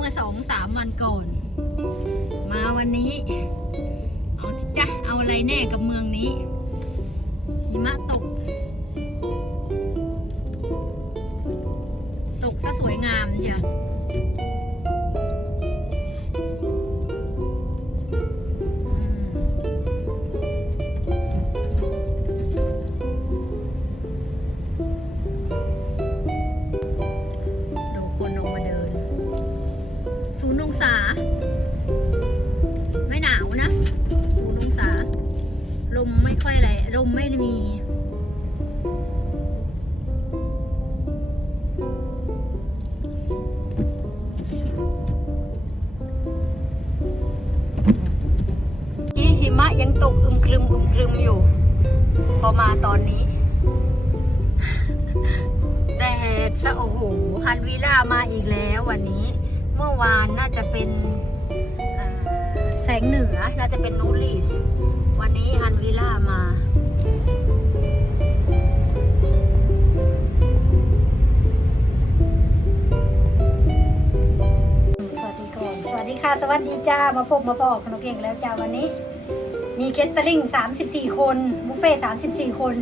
เมื่อสองสามวันก่อน มาวันนี้ เอาสิจ้ะเอาอะไรแน่กับเมืองนี้หิมะ ลมไม่ค่อยอะไรลมไม่มีที่หิมะยังตกอึมครึมอึมครึมอยู่ พอมาตอนนี้แดดซะโอ้โหฮันวีล่ามาอีกแล้ววันนี้ เมื่อวานน่าจะเป็น สงเหนือน่าจะเป็นนูริสวันนี้ฮันวีล่ามาสวัสดีก่อนสวัสดีค่ะสวัสดีจ้ามาพบมาบอกขนมเก่งแล้วจ้าวันนี้ มีเคสเตอริง34 คนบุฟเฟ่ต์34 คน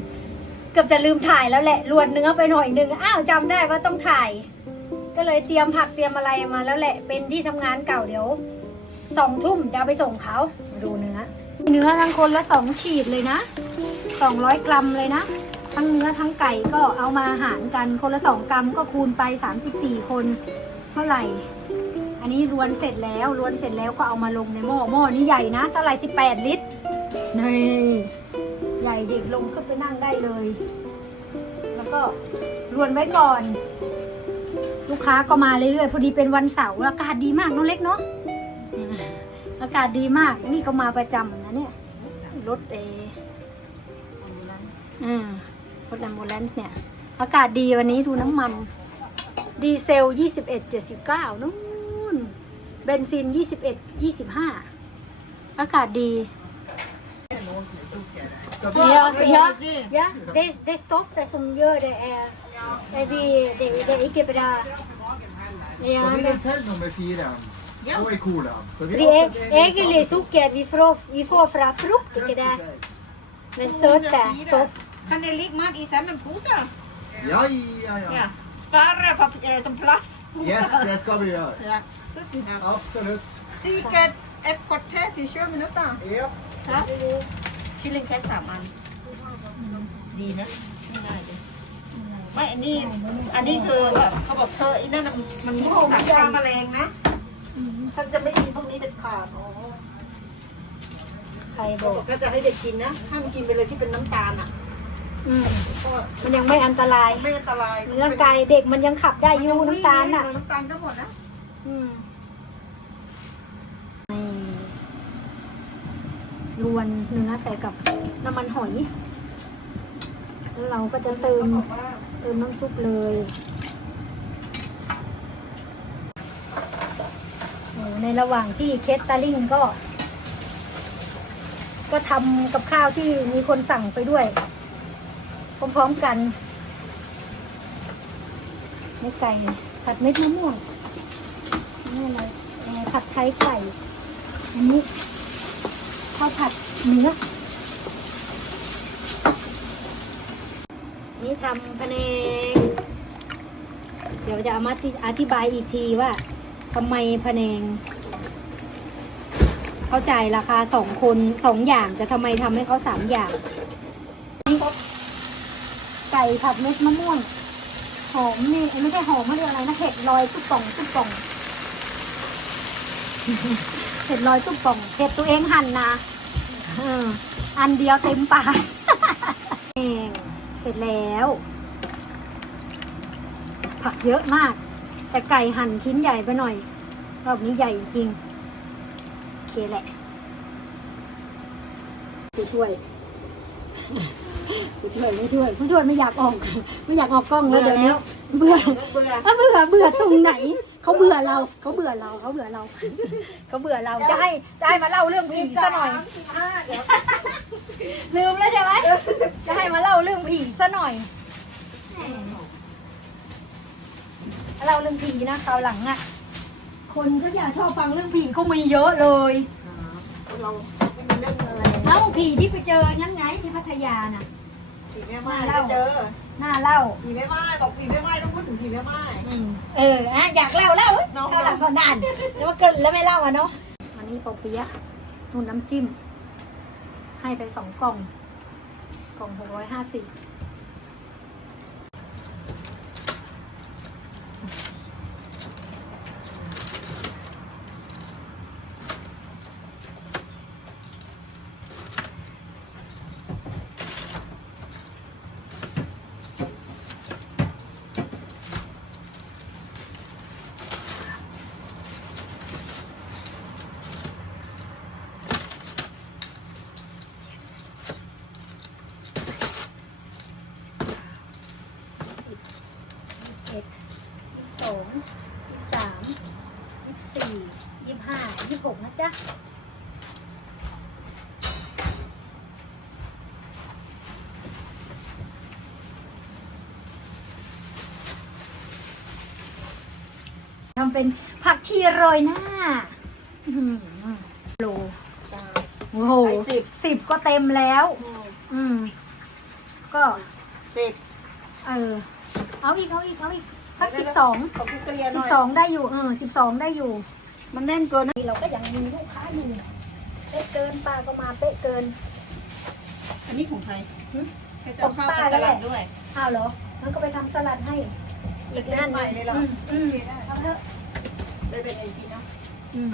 เกือบจะลืมถ่ายแล้วแหละรวนเนื้อไปหน่อยนึงอ้าวจำได้ว่าต้องถ่าย ก็เลยเตรียมผักเตรียมอะไรมาแล้วแหละเป็นที่ทำงานเก่าเดี๋ยว สองทุ่มจะเอาไปส่งเขาดูเนื้อ เนื้อทั้งคนละสองขีดเลยนะ200กรัมเลยนะ ทั้งเนื้อทั้งไก่ก็เอามาหารกันคนละสองกรัมก็คูณไป34คนเท่าไหร่ อันนี้รวนเสร็จแล้วรวนเสร็จแล้วก็เอามาลงในหม้อหม้อนี้ใหญ่นะเท่าไหร่18ลิตรนี่ใหญ่เด็กลงขึ้นไปนั่งได้เลย แล้วก็รวนไว้ก่อน ลูกค้าก็มาเรื่อยๆพอดีเป็นวันเสาร์อากาศดีมากน้องเล็กเนาะ อากาศดีมาก นี่ก็มาประจำนะเนี่ยรถเออ่ารถแอมบูเลนซ์เนี่ย อากาศดีวันนี้ดูน้ำมัน ดีเซล 21.79นู่นเบนซิน 21 25 อากาศดี Ja, ja, ja. Det, det stoffet som gjør det, er, er vi, det, det er ikke bra. Ja, Og vi men, legger til nummer fire og i colaen. Så vi for det er åpner det- egentlig sukker vi får, vi får fra frukt, ikke det? Men søte stoff. Kan det ligge mat i samme pose? Ja, ja, ja. Ja. Spare papir eh, som plass. Yes, det skal vi gjøre. Ja. Tusen takk. Absolutt. Sikkert et kvarter til 20 minutter. Ja. Ja. Kylling แค่สามอัน ดีนะไม่ได้เลยไม่อันนี้ อันนี้คือแบบเขาบอกเธอไอ้นั่นน่ะมันมันมีสารฆ่าแมลงนะ ฉันจะไม่กินพวกนี้เด็ดขาดอ๋อใครบเขาอกบอกก็จะให้เด็กกินนะห้ามกินไปเลยที่เป็นน้ำตาลอะอืมเพราะว่ามันยังไม่อันตราย ไม่อันตรายเนื้อไก่เด็กมันยังขับได้อยู่น้ำตาลน่ะ น้ำตาลก็หมดนะอืมรวนเนื้อใส่กับน้ำมันหอย แล้วเราก็จะเติม บอกว่าเติมน้ำซุปเลยโอ้ ในระหว่างที่เคสตาลิงก็ ก็ทำกับข้าวที่มีคนสั่งไปด้วย พร้อมๆกันเม็ดไก่ผัดเม็ดมะม่วงนี่อะไรผัดไทยไก่อันนี้ข้าวผัดเนื้อนี่ทำพะเนงเดี๋ยวจะเอามาอธิบายอีกทีว่า ทำไมพะเนง เข้าใจราคาสองคนสองอย่างแต่ทำไมทำให้เขาสามอย่างนี่ไก่ผัดเม็ดมะม่วง หอมนี่ไม่ใช่หอมไม่เรียกอะไรนะเห็ดลอยตุ๊บป่องตุ๊บป่องเห็ดลอยตุ๊บป่องเห็ดตัวเองหั่นนะอันเดียวเต็มปากเสร็จแล้ว ผักเยอะมาก แต่ไก่หั่นชิ้นใหญ่ไปหน่อยรอบนี้ใหญ่จริงโอเคแหละผู้ช่วยผู้ช่วยไม่ช่วย ผู้ช่วยไม่อยากออกไม่อยากออกกล้องแล้วเดี๋ยวนี้เบื่อเบื่อเอ้าเบื่อเบื่อตรงไหนเขาเบื่อเราเขาเบื่อเราเขาเบื่อเราเขาเบื่อเราจะให้จะให้มาเล่าเรื่องผีซะหน่อยห้าเดี๋ยวลืมแล้วใช่ไหมจะให้มาเล่าเรื่องผีซะหน่อยแหม เล่าเรื่องผีนะคราวหลังอะคคนก็อยากชอบฟังเรื่องผีก็มีเยอะเลย เราไม่มีเรื่องอะไรเอ้าผีที่ไปเจอนั่นไงที่พัทยาน่ะ ผีแม่ไม้ก็เจอน่าเล่า ผีแม่ไม้บอกผีแม่ไม้ต้องพูดถึงผีแม่ไม้เอออะอยากเล่าเล่าน้องเท่าหลังก็นานแล้วว่าเกินแล้วไม่เล่าอะเนาะอันนี้ปอเปี๊ยะนุ่นน้ำจิ้ม ให้ไปสองกล่องกล่องหกร้อยห้าสิบสิบยี่สิบเอ็ดยี่สิบสองยี่สิบสามยี่สิบสี่ยี่สิบห้ายี่สิบหกนะจ๊ะ ทำเป็นผักชีโรยหน้าอื้อหือโลโอ้โหไอ้สิบ สิบก็เต็มแล้ว อืม ก็สิบเออเอาอีกเอาอีกเอาอีกสักสิบสองขอบคุณกระเรียนหสิน่บอยสองได้อยู่เออสิบสองได้อยู่ มันแน่นเกินนะเราก็ยังมีลูกค้าอยู่เป๊ะเกินป้าก็มาเป๊ะเกิน อันนี้ของใครหึให้เจ้าข้าวกับสลัดด้วย อ้าวเหรองั้นก็ไปทำสลัดให้ อีกนั่นเส้นใหม่เลยเหรออืมอืมเอาเถอะ ได้เป็นไอทีเนาะอืม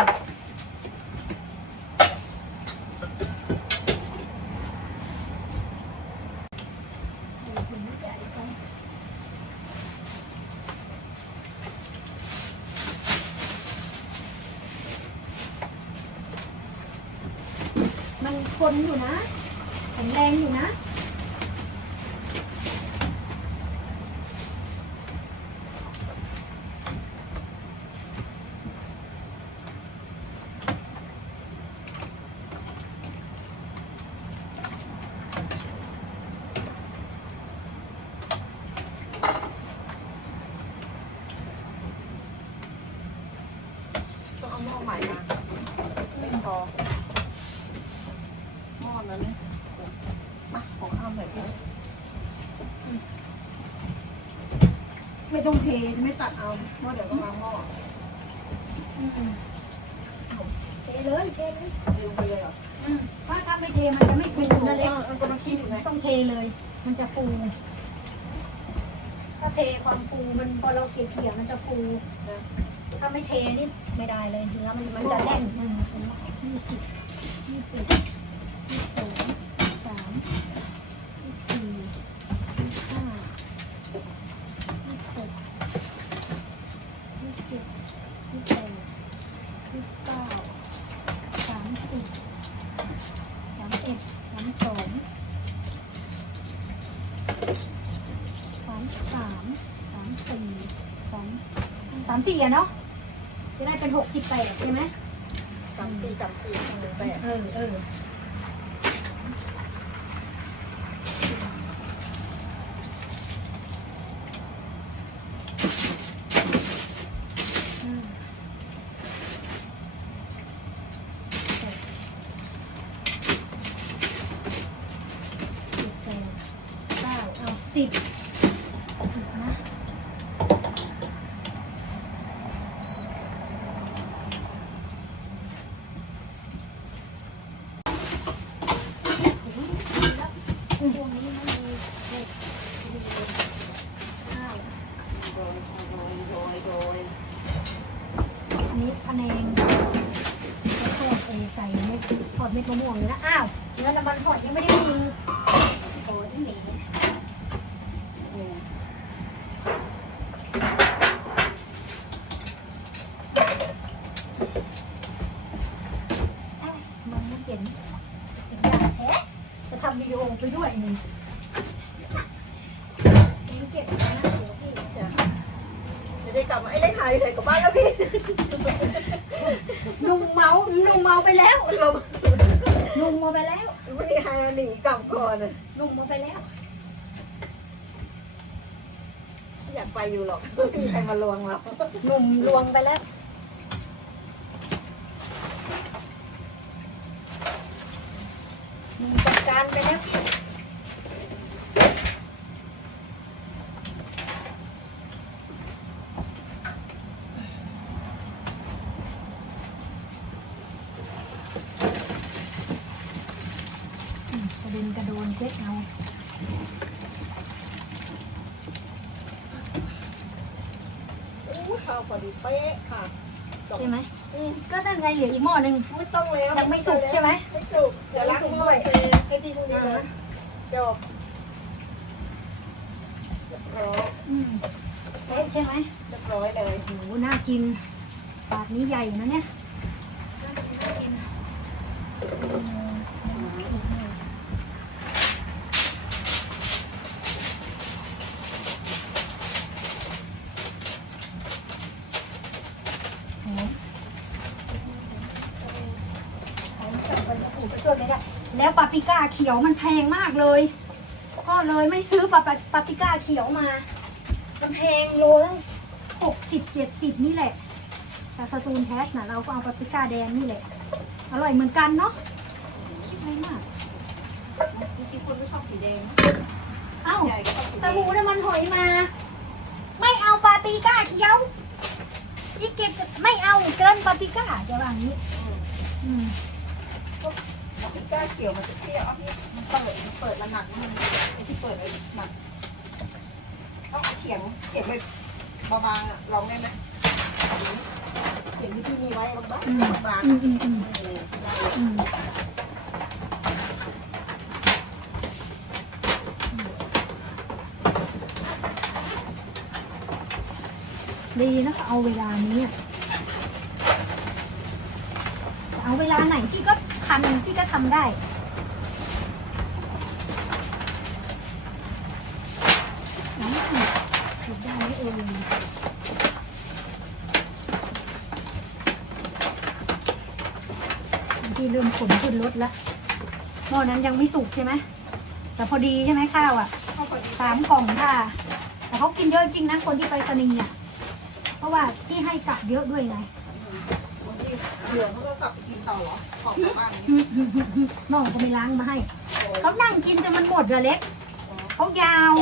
มันคนอยู่นะแข็งแรงอยู่นะ ต้องเอาหม้อใหม่มาไม่พอหม้อนั้นเนี่ยมาของข้าวแบบนี้ ไม่ต้องเทไม่ตัดเอาเพราะเดี๋ยวก็วางหม้อเทเลยเทเลยลืมไปเลยเหรออืมเพราะถ้าไม่เทมันจะไม่ฟูนะเล็กเออกำลังคิดอยู่ไงต้องเทเลย มันจะฟูถ้าเทความฟูมันพอเราเกลี่ยๆมันจะฟูนะถ้าไม่เทนี่ไม่ได้เลยเนื้อมันมันจะแน่นยี่สิบยี่สิบยี่สิบสองยี่สามยี่สิบสี่ยี่สิบห้ายี่สิบหกยี่สิบเจ็ดยี่สิบแปดยี่สิบเก้าสามสิบสามเอ็ดสามสองสามสามสามสี่สาม สามสี่อะเนาะจะได้เป็นหกสิบแปดใช่ไหมสามสี่สามสี่หนึ่งแปดเออเอออืมสิบ ไอนกับบ้านแล้วพี่ลุงเมาลุงเมาไปแล้วลงลุงเมาไปแล้วไม่ได้หาหนีกลับก่อนอะลุงเมาไปแล้วอยากไปอยู่หรอกไม่มใครมาลวงเราหนุ่มลวงไปแล้ว หนุ่มจัดการไปแล้ว เป๊ะค่ะใช่ไหมอืมก็นั่นไงเหลืออีกหม้อหนึ่ง ไม่ต้องแล้วยังไม่สุกใช่ไหม ไม่สุกเดี๋ยวล้างหม้อเทให้พี่พรุ่งนี้เลยจบเรียบร้อยอืมเอ๊ะใช่ไหมเรียบร้อยเลยโหน่ากินปาดนี้ใหญ่นะเนี่ยน่ากินน่ากินโหของจับไปแล้วอู่ไปช่วยไม่ได้ แล้วปาปริก้าเขียวมันแพงมากเลย ก็เลยไม่ซื้อปาปาปาปริก้าเขียวมามันแพงโลละหกสิบเจ็ดสิบนี่แหละ แต่สตูนแทสนะเราก็เอาปาปริก้าแดงนี่แหละ อร่อยเหมือนกันเนาะคิดอะไรมากจริงๆคนไม่ชอบสีแดงเอ้าใหญ่ก็ชอบสีแดตะงมูน้ำมันหอยมา ไม่เอาปาปริก้าเขียวอีกเก็บไม่เอาเกินปาปริก้าจะว่างี้ อืม เอาพริกก้าเขียวมันจะเปรี้ยวเอาพี่มันเปิดมันเปิดมันหนักมันไอ้ที่เปิดไอ้หนักต้องเอาเขียงเขียงไปบางๆอะลองได้ไหมเขียงที่พี่มีไว้บางอืมๆบางๆเออได้อืมดีนะเอาเวลานี้อะเอาเวลาไหนที่ก็ทัน ทำได้อืมถูกได้ไเอ่ยที่เริ่มขนขึ้นรถแล้วหม้อนั้นยังไม่สุกใช่ไหม แต่พอดีใช่ไหมข้าวอะสามกล่องค่ะ แต่เขากินเยอะจริงนะคนที่ไปสนีย์อะเพราะว่าที่ให้กลับเยอะด้วยไง เดี๋ยวเขาก็กลับไปกินต่อเหรอของกลับบ้านนี้อืมอืมอืมอืมน้องก็ไม่ล้างมาให้ เขานั่งกินจนมันหมดเลยเล็ก เขายาว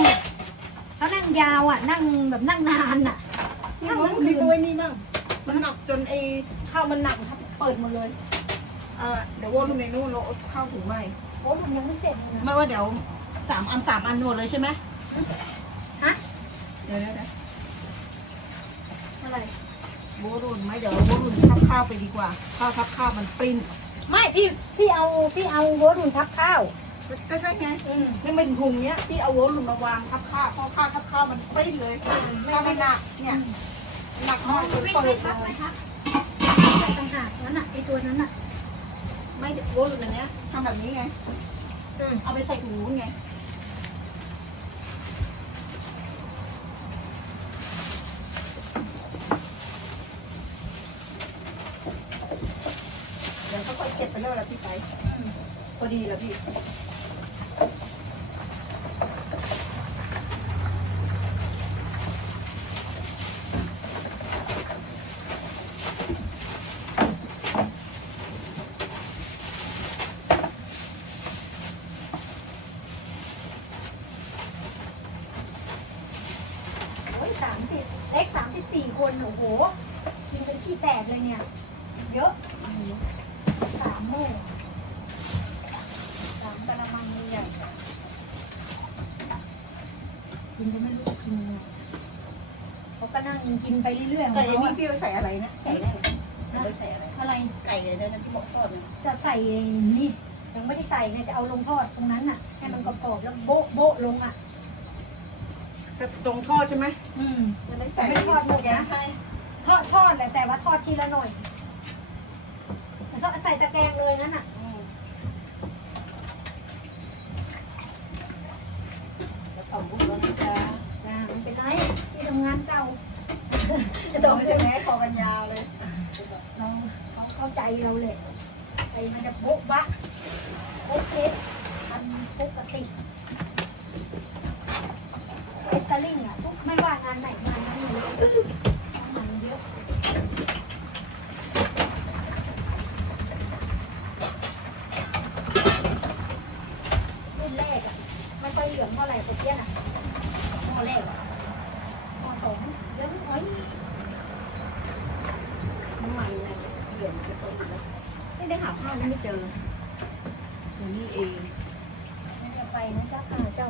เขานั่งยาวอะ นั่งแบบนั่งนานอะ นี่มันมีด้วยนี่นั่งมันหนักจนไอ้ข้าวมันหนักครับเปิดหมดเลยอ่าเดี๋ยววนลงในนู่นเราเอาข้าวถุงใหม่โอ้มันยังไม่เสร็จเลยนะไม่ว่าเดี๋ยวสามอันสามอันหมดเลยใช่ไหมฮะ เดี๋ยวเดี๋ยวเดี๋ยวอะไรโบรุนไหมเดี๋ยวโบรุนทับ ข้าวไปดีกว่า ข้าวทับข้าวมันปริ้นไม่พี่พี่เอาพี่เอาหัวรุนทับข้าวก็ใช่ไงอืมนี่เป็นถุงเนี้ยที่เอาโวลุนมาวางทับข้าวเพราะข้าวทับข้าวมันปริ้นเลยข้าวมันหนักเนี่ยหนักอ๋อมากจนไม่เปิไม่ดทับเลไม่ยทับใส่ต่างหากนั้นอะไอตัวนั้นอะไม่โวลุนอันเนี้ยทำแบบนี้ไงอืมเอาไปใส่ถุงนู้นไง เดี๋ยวเขาค่อยเก็บไปเรื่อยแล้วพี่ไปพอ ดีแล้วพี่ โอ้ยสามสิบเล็กสามสิบสี่คนโอ้โหกินเป็นขี้แตกเลยเนี่ย เยอะสามโม่สามกะละมังใหญ่กินจะไม่รู้กินยังไงเขาก็ นั่งกินไปเรื่อยๆของไก่เขาอันนี้อะพี่เราใส่อะไรนะไก่ได้เอาไปใส่อะไรอะไรไก่เลยนะที่บอกทอดนะจะใส่นี่ยังไม่ได้ใส่ไงจะเอาลงทอดตรงนั้นน่ะให้มันกรอบๆแล้วโบ๊ะโบ๊ะลงอะ จะตรงทอดใช่ไหมอืม จะได้ใส่ไม่ทอดหมดนะแกะให้ทอดทอดแหละแต่ว่าทอดทีละหน่อยแล้วใส่ตะแกรงเลยนั่นน่ะ อืมแล้วต่อบุญแล้วนะจ๊ะ อ่ามันเป็นไรที่ทำงานเก่า จะ ต้ ต้ อ อง ง ใช่ไหม คอกันยาวเลยเราเขาเข้าใจเราเลยไอ้มันจะโบ๊ะบะโบ๊ะเล็กมันปกติเอสเตอร์ลิงอะทุกไม่ว่างานไหนงานนั้นเลยงานเยอะ แรกอะ มันจะเหลืองเท่าไหร่ตัวเปี้ยนอะหม้อแรกอะหม้อสองเหลืองหอย น้ำมันเนี่ยเปลี่ยนไปตัวอีกแล้วไม่ได้หาผ้านี่ไม่เจออยู่นี่เอง ไม่ได้ไปนะจ๊ะค่ะเจ้า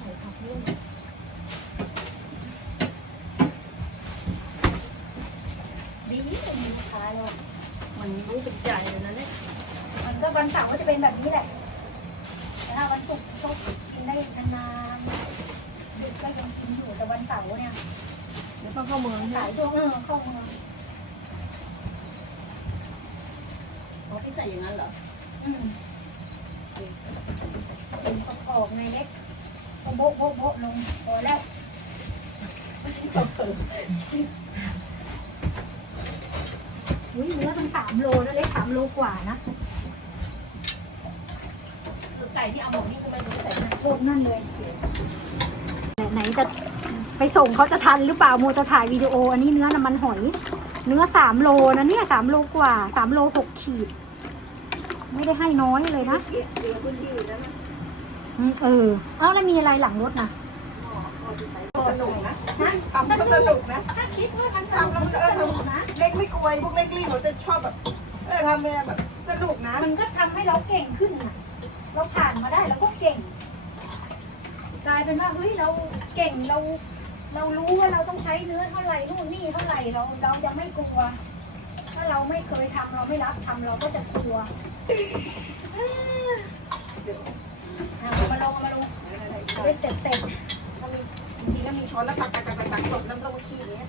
ใส่ผักบุ้ง ดีไม่มีลูกค้าหรอก มันรู้เป็นใจเลยนะเนี่ย มันก็วันเสาร์ก็จะเป็นแบบนี้แหละแต่ถ้าวันศุกร์ศุกร์กินได้นานๆดึกก็ยังกินอยู่แต่วันเสาร์เนี่ย เดี๋ยวต้องเข้าเมือง สายช่วงเออเข้าเมือง เขาไม่ใส่อย่างนั้นเหรอ อืมเป็นประกอบไงเล็กก็ โบ๊ะโบ๊ะโบ๊ะลงพอแล้วอุ้ยเนื้อตั้งสามโลนะเล็กสามโลกว่านะคือไก่ที่เอาหมกนี่ก็ไม่รู้ใส่นโคตรนั่นเลยไหนจะไปส่งเขาจะทันหรือเปล่าโมจะถ่ายวิดีโอ อันนี้เนื้อน้ำมันหอย เนื้อสามโลนะเนี่ยสามโลกว่าสามโลหกขีด ไม่ได้ให้น้อยเลยนะ เกี่ยวเกี่ยวพื้นที่แล้วนะอืมเออเอ้าแล้วมีอะไรหลังรถนะสนุกนะนะทำก็สนุกนะถ้าคิดว่ามันสนุกมันก็สนุกนะเล็กไม่กลัวไอ้พวกเล็กรีบเขาจะชอบแบบเออทำเนี่ยแบบสนุกนะ มันก็ทำให้เราเก่งขึ้นน่ะ เราผ่านมาได้เราก็เก่ง กลายเป็นว่าเฮ้ยเราเก่งเรา เรารู้ว่าเราต้องใช้เนื้อเท่าไหร่นู่นนี่เท่าไหร่เราเราจะไม่กลัว ถ้าเราไม่เคยทำเราไม่รับทำเราก็จะกลัวเอ้ออะมาลงมาลงไปเสร็จเสร็จถ้ามีบางทีก็มีช้อนแล้วตักตักตักตักตักจบน้ำเต้าหู้ขี้เนี้ย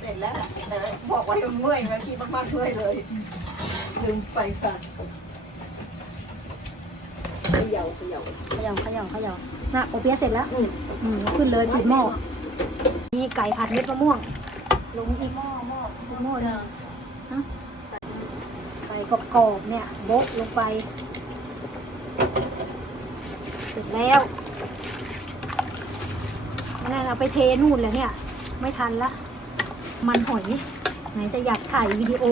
เสร็จแล้วแต่บอกไว้มันเมื่อยมันขี้มากๆช่วยเลยลืมไปค่ะเขย่าเขย่าเขย่าเขย่าเขย่าน่ะโอเปียะเสร็จแล้วอืมอืมขึ้นเลยปิดหม้อมีไก่ผัดเม็ดมะม่วง ลงอีกหม้อหม้อหม้อหนึงไก่กรอบๆเนี่ยโบ๊ะลงไป ร็จแล้วนั่นเอาไปเทนู่นแล้วเนี่ย ไม่ทันละ มันหอยไหนจะอยากถ่ายวิดีโอ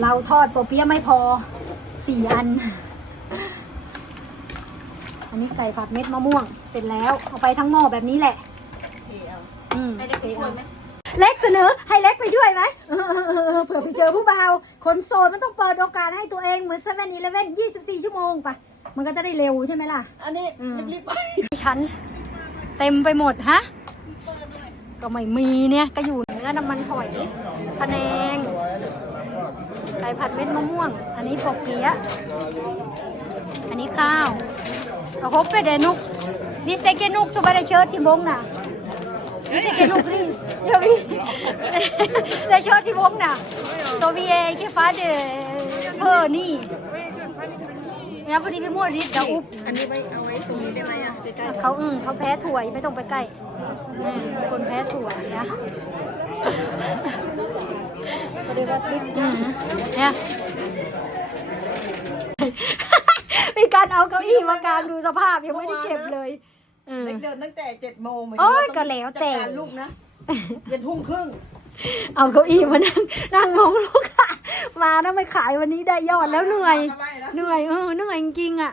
เราทอดโปเปี๊ยะไม่พอสี่อัน อันนี้ไก่ผัดเม็ดมะม่วง เสร็จแล้ว เอาไปทั้งหม้อแบบนี้แหละเทเอาอืมไม่ได้ไปช่วยไหมเล็กเสนอให้เล็กไปช่วยไหมเออเออเออเออเผื่อไปเจอผู้บ่าว คนโสดมันต้องเปิดโอกาสให้ตัวเองเหมือนเซเว่นอีเลเว่นยี่สิบสี่ชั่วโมงปะ มันก็จะได้เร็วใช่ไหมล่ะ อันนี้อืม รีบๆไปชั้นเต็มไปหมดฮะ ก็ไม่มีเนี่ยก็อยู่เนื้อน้ำมันหอยพะแนงไก่ผัดเม็ดมะม่วง อันนี้ปกเปี๊ยะอันนี้ข้าวเอาครบไปเดนุกนี่เซเกนุกสุบาร์เชิร์ที่บงน่ะนี่เซเกนุกนี่เดี๋ยวนี้ได้เชิร์ที่บงน่ะตัววีเอแค่ฟ้าเดเพอร์นี่ เนี่ยพอดีไปมั่วริดกับอุ๊บอันนี้ไว้เอาไว้ตรงนี้ได้ไหมอะใกล้เขาอืมเขาแพ้ถั่วไม่ต้องไปใกล้อืมคนแพ้ถั่วนะๆก็ได้ว่าติ๊กอืมเนี่ย มีการเอาเก้าอี้มากางดูสภาพยังไม่ได้เก็บเลยเออเล็กเดินตั้งแต่เจ็ดโมงหมายโอ้ถึงยก็แล้วแต่จัดการลูกนะเย็นทุ่มครึ่ง เอาเก้าอี้มานั่งนั่งมองลูกค่ะ มาถ้วไม่ขายวันนี้ได้ยอดแล้วเหนื่อย เหนื่อยเออเหนื่อยจริงๆอะ